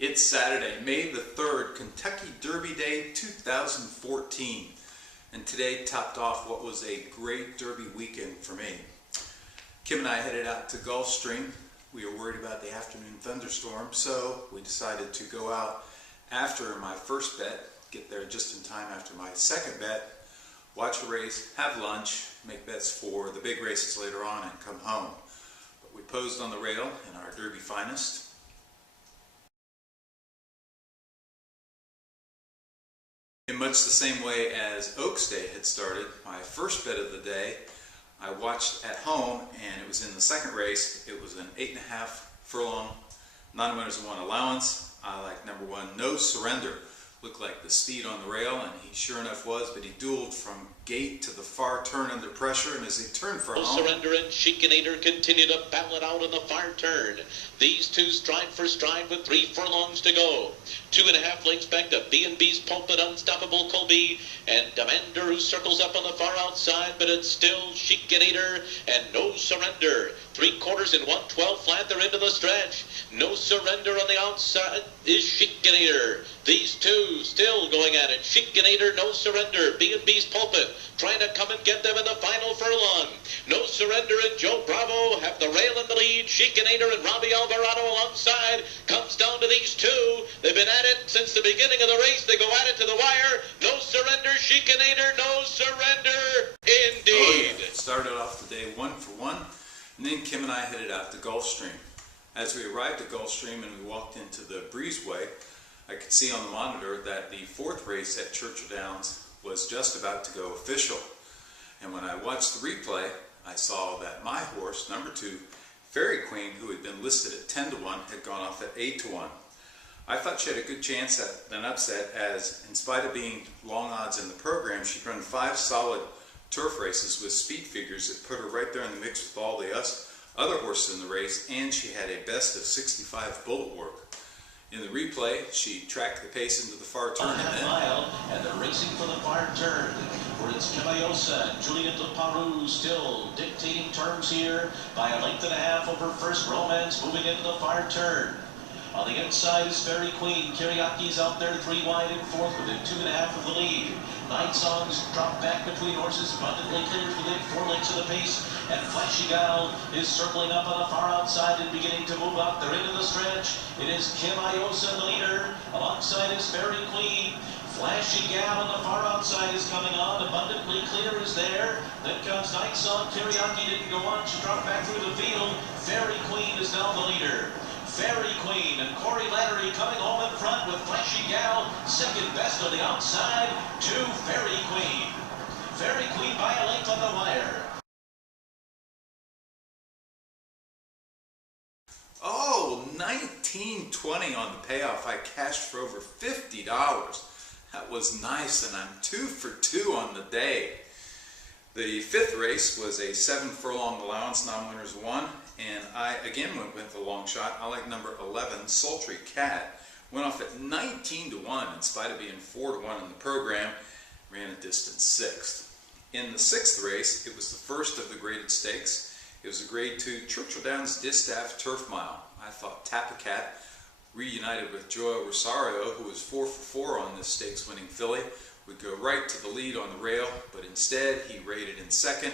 It's Saturday, May the 3rd, Kentucky Derby Day 2014. And today topped off what was a great Derby weekend for me. Kim and I headed out to Gulfstream. We were worried about the afternoon thunderstorm, so we decided to go out after my first bet, get there just in time after my second bet, watch a race, have lunch, make bets for the big races later on, and come home. But we posed on the rail in our Derby finest. In much the same way as Oaks Day had started, my first bet of the day, I watched at home, and it was in the second race. It was an 8.5 furlong, non-winners and one allowance. I like number 1, No Surrender. Looked like the speed on the rail, and he sure enough was, but he dueled from gate to the far turn under pressure, and as he turned for home... No Surrender and Chicanator continue to battle it out in the far turn. These two stride for stride with 3 furlongs to go. 2.5 lengths back to B&B's Pulpit, Unstoppable Colby, and Demander, who circles up on the far outside, but it's still Chicanator and No Surrender. 3/4 in 1/12 flat, they're into the stretch. No Surrender on the outside is Chicanator. These two still going at it. Chicanator, No Surrender, B&B's Pulpit, trying to come and get them in the final furlong. No Surrender and Joe Bravo have the rail in the lead. Chicanator and Robbie Alvarado alongside. Comes down to these two. They've been at it since the beginning of the race. They go at it to the wire. No Surrender, Chicanator, No Surrender. Indeed. Oh, yeah. Started off the day 1 for 1, and then Kim and I headed out to Gulfstream. As we arrived at Gulfstream and we walked into the breezeway, I could see on the monitor that the 4th race at Churchill Downs was just about to go official. And when I watched the replay, I saw that my horse, number 2, Fairy Queen, who had been listed at 10 to 1, had gone off at 8 to 1. I thought she had a good chance at an upset, as in spite of being long odds in the program, she'd run 5 solid turf races with speed figures that put her right there in the mix with all the other horses in the race, and she had a best of 65 bullet work. In the replay, she tracked the pace into the far turn, and then... and they're racing for the far turn, where it's Caballosa and Juliet Leparoux still dictating terms here by a length and a half over First Romance, moving into the far turn. On the inside is Fairy Queen. Kiriaki's out there 3 wide in 4th within 2.5 of the lead. Night Songs drop back between horses. Abundantly clears within 4 lengths of the pace. And Flashy Gal is circling up on the far outside and beginning to move up. They're into the stretch. It is Kim Iosa, the leader. Alongside is Fairy Queen. Flashy Gal on the far outside is coming on. Abundantly Clear is there. Then comes Night Song. Kiriaki didn't go on. She dropped back through the field. Fairy Queen is now the leader. Fairy Queen and Corey Lattery coming home in front with Flashy Gal, second best on the outside to Fairy Queen. Fairy Queen by a length on the wire. Oh, $19.20 on the payoff. I cashed for over $50. That was nice, and I'm 2 for 2 on the day. The 5th race was a 7 furlong allowance, non-winners 1, and I again went with the long shot. I like number 11, Sultry Cat. Went off at 19 to 1 in spite of being 4 to 1 in the program. Ran a distance 6th. In the 6th race, it was the first of the graded stakes. It was a grade 2 Churchill Downs Distaff Turf Mile. I thought Tapacat, reunited with Joel Rosario, who was 4 for 4 on this stakes winning filly, would go right to the lead on the rail, but instead he rated in 2nd,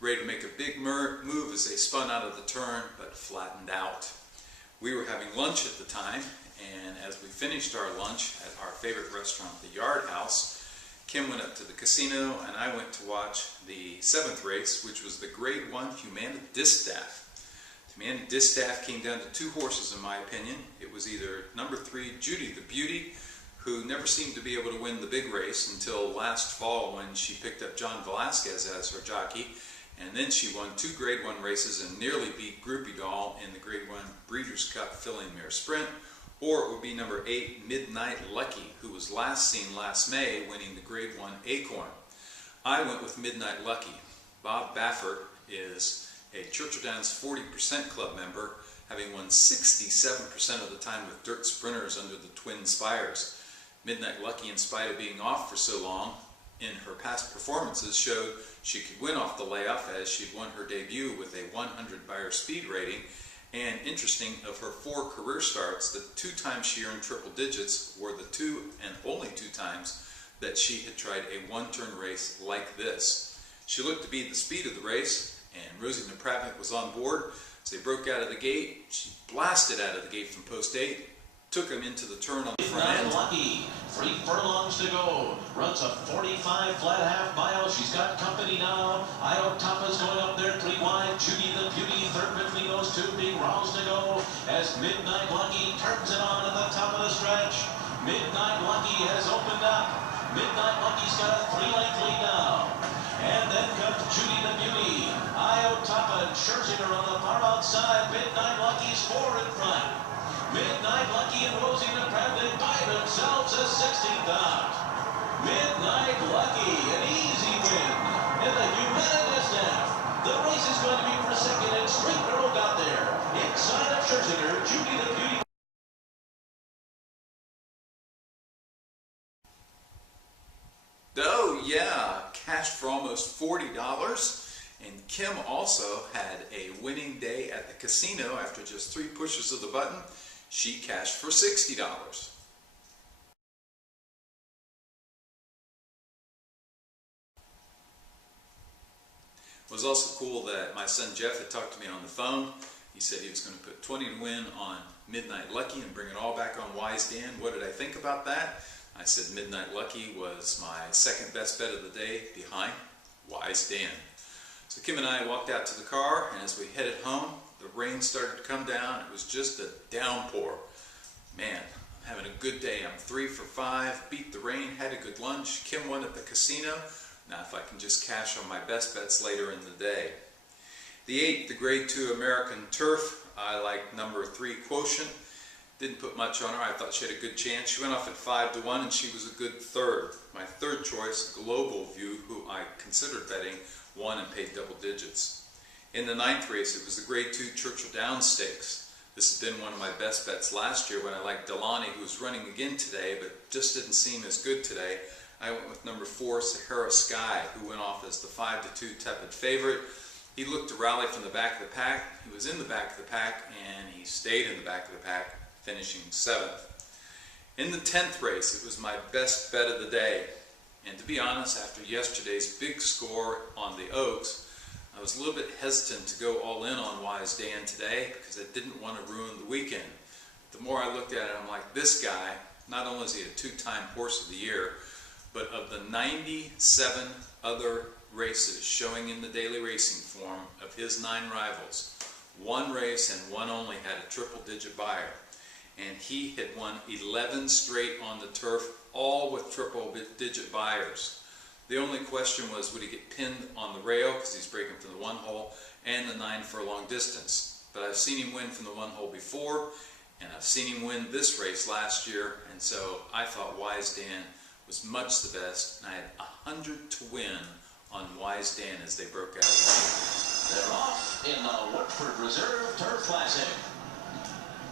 ready to make a big move as they spun out of the turn, but flattened out. We were having lunch at the time, and as we finished our lunch at our favorite restaurant, the Yard House, Kim went up to the casino, and I went to watch the 7th race, which was the Grade 1 Humana Distaff. Humana Distaff came down to 2 horses, in my opinion. It was either number 3, Judy the Beauty, who never seemed to be able to win the big race until last fall when she picked up John Velasquez as her jockey, and then she won 2 Grade 1 races and nearly beat Groupie Doll in the Grade 1 Breeders' Cup Filly Mare Sprint. Or it would be number 8, Midnight Lucky, who was last seen last May winning the Grade 1 Acorn. I went with Midnight Lucky. Bob Baffert is a Churchill Downs 40% club member, having won 67% of the time with dirt sprinters under the Twin Spires. Midnight Lucky, in spite of being off for so long, in her past performances showed she could win off the layoff, as she'd won her debut with a 100 by her speed rating, And interesting, of her 4 career starts, the 2 times she earned triple digits were the 2 and only 2 times that she had tried a one-turn race like this. She looked to be the speed of the race, and Rosie Napravnik was on board. As they broke out of the gate, she blasted out of the gate from post 8, took him into the turn on the front end. Lucky, 3 furlongs to go. Runs a 45 flat half mile. She's got company now. Io Tapa's going up there 3 wide. Judy the Beauty third between those 2 big rounds to go. As Midnight Lucky turns it on at the top of the stretch. Midnight Lucky has opened up. Midnight Lucky's got a 3-length lead now. And then comes Judy the Beauty. Io Tapa and Scherzinger on the far outside. Midnight Lucky's 4 in front. Midnight Lucky and Rosie Napravnik by themselves a 16th out. Midnight Lucky, an easy win in the Humanitas Staff. The race is going to be for second, and Straight Arrow got there. Inside of Scherzinger, Judy the Beauty. Oh yeah, cashed for almost $40. And Kim also had a winning day at the casino after just 3 pushes of the button. She cashed for $60. It was also cool that my son Jeff had talked to me on the phone. He said he was going to put 20 to win on Midnight Lucky and bring it all back on Wise Dan. What did I think about that? I said Midnight Lucky was my second best bet of the day behind Wise Dan. So Kim and I walked out to the car, and as we headed home, the rain started to come down. It was just a downpour. Man, I'm having a good day. I'm 3 for 5, beat the rain, had a good lunch. Kim won at the casino. Now if I can just cash on my best bets later in the day. The 8, the Grade 2 American Turf, I like number 3 Quotient. Didn't put much on her. I thought she had a good chance. She went off at 5 to 1, and she was a good third. My third choice, Global View, who I considered betting, won and paid double digits. In the 9th race, it was the Grade 2 Churchill Downs Stakes. This has been one of my best bets last year when I liked Delani, who's running again today, but just didn't seem as good today. I went with number 4, Sahara Sky, who went off as the 5 to 2 tepid favorite. He looked to rally from the back of the pack. He was in the back of the pack, and he stayed in the back of the pack, finishing 7th. In the 10th race, it was my best bet of the day. And to be honest, after yesterday's big score on the Oaks, I was a little bit hesitant to go all in on Wise Dan today because I didn't want to ruin the weekend. The more I looked at it, I'm like, this guy, not only is he a 2-time horse of the year, but of the 97 other races showing in the daily racing form of his 9 rivals, 1 race and 1 only had a triple-digit buyer. And he had won 11 straight on the turf, all with triple-digit buyers. The only question was, would he get pinned on the rail because he's breaking from the 1 hole and the 9 furlong distance. But I've seen him win from the 1 hole before, and I've seen him win this race last year, and so I thought Wise Dan was much the best, and I had 100 to win on Wise Dan as they broke out. They're off in the Woodford Reserve Turf Classic.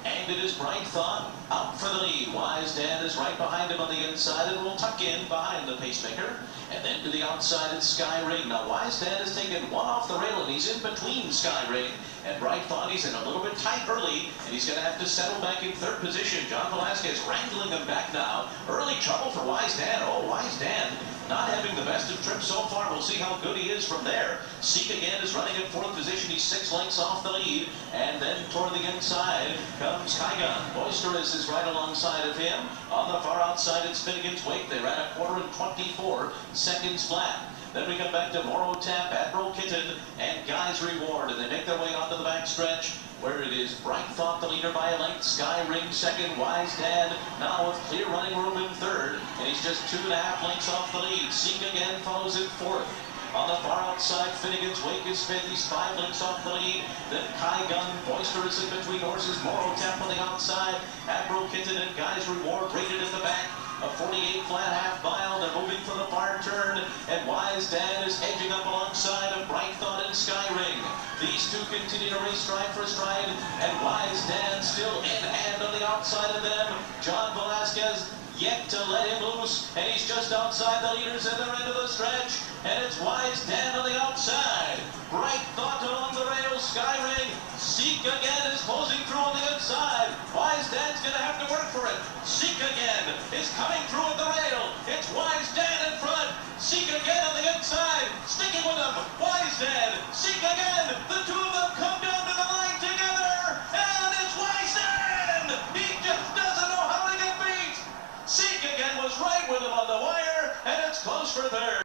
And it is Bright Thought out for the lead. Wise Dan is right behind him on the inside and will tuck in behind the pacemaker. And then to the outside it's Sky Ring. Now Wise Dan has taken 1 off the rail and he's in between Sky Ring and Bright Thought. He's in a little bit tight early and he's going to have to settle back in 3rd position. John Velasquez wrangling him back now. Early trouble for Wise Dan. Oh, Wise Dan not having the best of trips so far. We'll see how good he is from there. Seek again is running in 4th position. He's 6 lengths off the lead. And then toward the inside comes Kygun. Boisterous is right alongside of him. On the far outside, it's Finnegan's Wake. They ran a 1/4 in 24 seconds flat. Then we come back to Moro Tap, Admiral Kitten, and Guy's Reward. And they make their way onto the back stretch, where it is Bright Thought, the leader by a length. Sky Ring second. Wise Dan now with clear running room in 3rd. And he's just 2.5 lengths off the lead. Seek again follows in 4th. On the far outside, Finnegan's Wake is 5th. He's 5 lengths off the lead. Then Kygun, Boisterous in between horses. Moro Tap on the outside. Admiral Kitten and Guy's Reward rated in the back. A 48 flat half mile. They're moving for the far turn. And Wise Dan is edging up alongside of Bright Thought and Sky Ring. These two continue to race stride for stride. And Wise Dan still in hand on the outside of them. John Velasquez yet to let him loose. And he's just outside the leaders at their end of the stretch. And it's Wise Dan on the outside. Bright Thought along the rails. Sky Ring. Seek Seek Again is closing through on the inside. Wise Dan's going to have to work for it. Seek Again is coming through at the rail. It's Wise Dan in front. Seek Again on the inside. Sticking with him. Wise Dan. Seek Again. The two of them come down to the line together. And it's Wise Dan. He just doesn't know how to get beat. Seek Again was right with him on the wire. And it's close for third.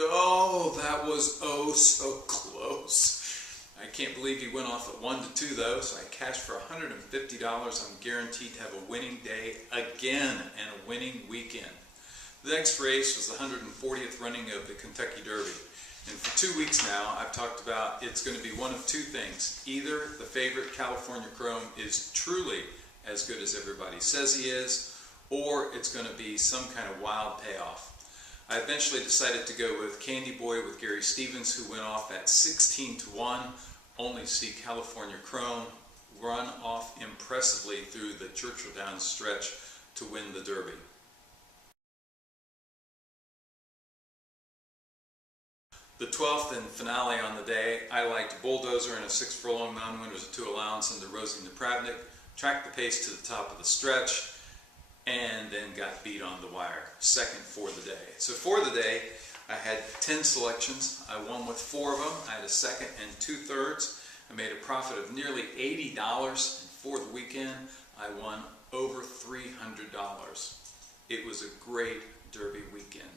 Oh, that was oh so close. I can't believe he went off at 1-2 though, so I cashed for $150. I'm guaranteed to have a winning day again and a winning weekend. The next race was the 140th running of the Kentucky Derby. And for 2 weeks now, I've talked about it's going to be one of two things. Either the favorite California Chrome is truly as good as everybody says he is, or it's going to be some kind of wild payoff. I eventually decided to go with Candy Boy with Gary Stevens, who went off at 16-1. Only see California Chrome run off impressively through the Churchill Downs stretch to win the Derby. The 12th and finale on the day, I liked Bulldozer in a 6 furlong non-winners of 2 allowance under Rosie Napravnik, tracked the pace to the top of the stretch, and then got beat on the wire, second for the day. So for the day, I had 10 selections. I won with 4 of them. I had a second and 2/3. I made a profit of nearly $80, and for the weekend, I won over $300. It was a great Derby weekend.